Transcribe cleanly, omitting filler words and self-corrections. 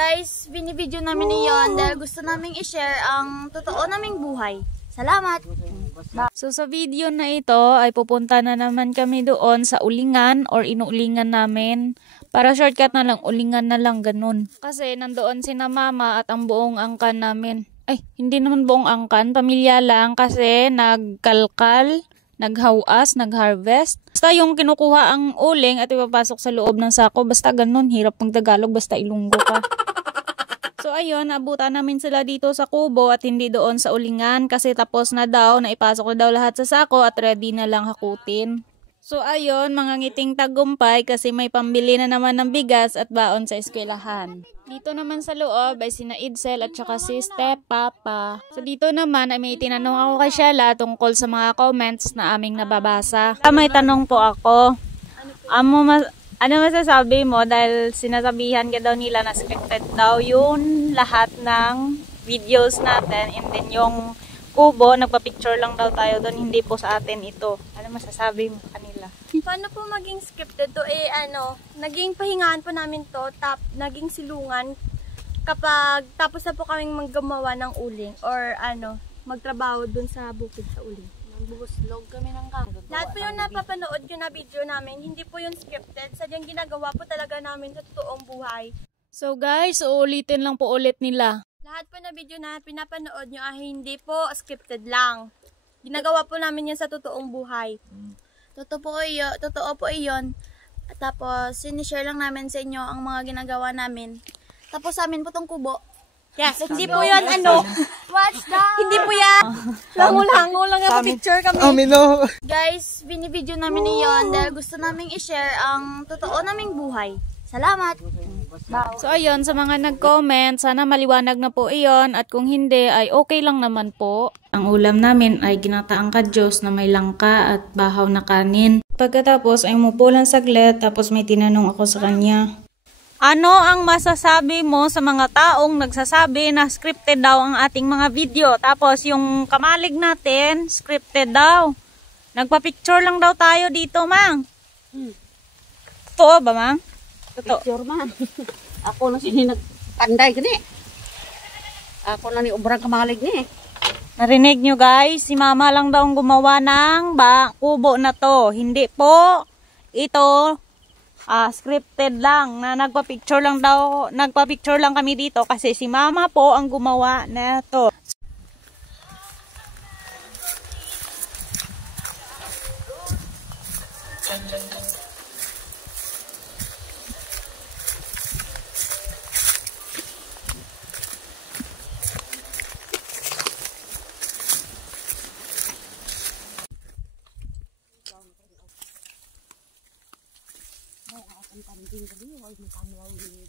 Guys, binibideo namin iyon dahil gusto naming i-share ang totoo naming buhay. Salamat! So sa video na ito ay pupunta na naman kami doon sa ulingan or inuulingan namin. Para shortcut na lang, ulingan na lang ganun. Kasi nandoon sina mama at ang buong angkan namin. Ay, hindi naman buong angkan, pamilya lang kasi nagkalkal, naghawas, nagharvest. Basta yung kinukuha ang uling at ipapasok sa loob ng sako. Basta ganun, hirap pang Tagalog, basta Ilonggo ka. So ayun, abutan namin sila dito sa kubo at hindi doon sa ulingan kasi tapos na daw, naipasok na daw lahat sa sako at ready na lang hakutin. So ayun, mga ngiting tagumpay kasi may pambili na naman ng bigas at baon sa eskwelahan. Dito naman sa loob ay sina Idsel at saka si Step Papa. So dito naman ay may tinanong ako kay Shella tungkol sa mga comments na aming nababasa. May tanong po ako. Ano masasabi mo dahil sinasabihan ka daw nila na scripted daw yung lahat ng videos natin and then yung kubo, nagpa-picture lang daw tayo doon, hindi po sa atin ito. Ano masasabi mo kanila? Paano po maging scripted to? Naging pahingaan po namin to, naging silungan kapag tapos na po kaming gumawa ng uling or magtrabaho dun sa bukid sa uling. Bubuslog kami ng kanggo. Lahat po yung napapanood yun na video namin, hindi po yung scripted. Sadyang ginagawa po talaga namin sa totoong buhay. So guys, uulitin lang po ulit nila. Lahat po na video na pinapanood nyo ay hindi po scripted lang. Ginagawa po namin yan sa totoong buhay. Totoo po iyon. Tapos, sinishare lang namin sa inyo ang mga ginagawa namin. Tapos sa amin po tong kubo. Yes, hindi po yun watch down. Hindi po yan. Lango-lango lang ang picture kami. Guys, binibideo namin iyon dahil gusto naming i-share ang totoo naming buhay. Salamat! So ayun, sa mga nag-comment, sana maliwanag na po iyon at kung hindi ay okay lang naman po. Ang ulam namin ay ginataang kadyos na may langka at bahaw na kanin. Pagkatapos ay umupo lang saglit tapos may tinanong ako sa kanya. Ano ang masasabi mo sa mga taong nagsasabi na scripted daw ang ating mga video? Tapos yung kamalig natin, scripted daw. Nagpa-picture lang daw tayo dito, Mang. Totoo ba, Mang? Totoo. Picture man. Ako na sini nagpanday gani. Ako na ni ubrang kamalig ni. Narinig nyo guys, si Mama lang daw ang gumawa ng kubo na to. Hindi po ito scripted lang na nagpa-picture lang kami dito kasi si Mama po ang gumawa na to. Ang kambing kali, wag mo kamlaw ni.